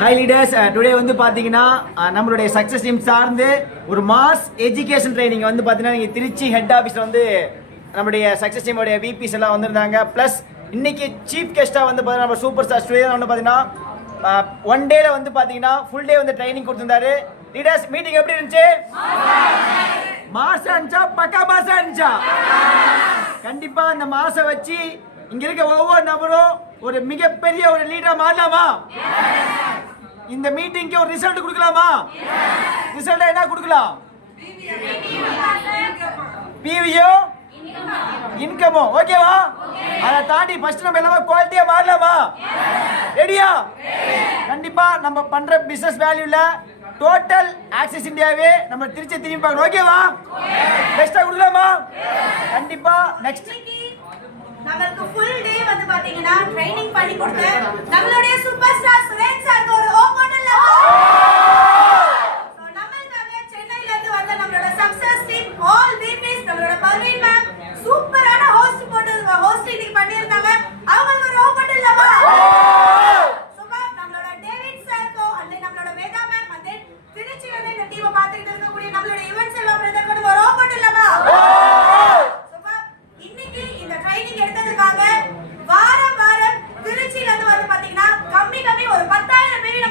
Hi leaders, today வந்து பார்த்தீங்கன்னா நம்மளுடைய சக்ஸஸ் டீம் சார்ந்து ஒரு மாஸ் எஜுகேஷன் ட்ரைனிங் வந்து பார்த்தீங்கன்னா நீங்கள் திருச்சி ஹெட் ஆஃபீஸில் வந்து நம்மளுடைய சக்ஸஸ் டீமோடைய விபிஸ் எல்லாம் வந்திருந்தாங்க. ப்ளஸ் இன்னைக்கு சீஃப் கெஸ்ட்டாக வந்து பார்த்தீங்கன்னா நம்ம சூப்பர் ஸ்டார் ஸ்டூடியோ வந்து பார்த்தீங்கன்னா ஒன் டேல வந்து பார்த்தீங்கன்னா ஃபுல் டே வந்து ட்ரைனிங் கொடுத்துருந்தாரு. லீடர்ஸ் மீட்டிங் எப்படி இருந்துச்சு? மாசம் இருந்துச்சா? பக்கா மாசம் இருந்துச்சா? கண்டிப்பா அந்த மாசம் வச்சு இங்க இருக்க ஒவ்வொரு நபரும் ஒரு மிகப்பெரிய ஒரு லீடரா மாறலாமா? இந்த மீட்டிங்க்கு ஒரு ரிசல்ட் கொடுக்கலாமா? ரிசல்ட் என்ன கொடுக்கலாம்? பிவியோ இன்கமோ. ஓகேவா? அதை தாண்டி ஃபர்ஸ்ட் நம்ம எல்லாமே குவாலிட்டியா மாறலாமா? ரெடியா? கண்டிப்பா நம்ம பண்ற பிசினஸ் வேல்யூல டோட்டல் ஆக்சஸ் இந்தியாவே நம்ம திருச்சி திரும்பி பார்க்கணும். ஓகேவா? பெஸ்டா கொடுக்கலாமா? கண்டிப்பா. நெக்ஸ்ட் நமக்கு ஃபுல் டே வந்து பாத்தீங்கன்னா ட்ரைனிங் பண்ணி கொடுத்து நம்மளுடைய சூப்பர் ஸ்டார் சுரேஷ் சார்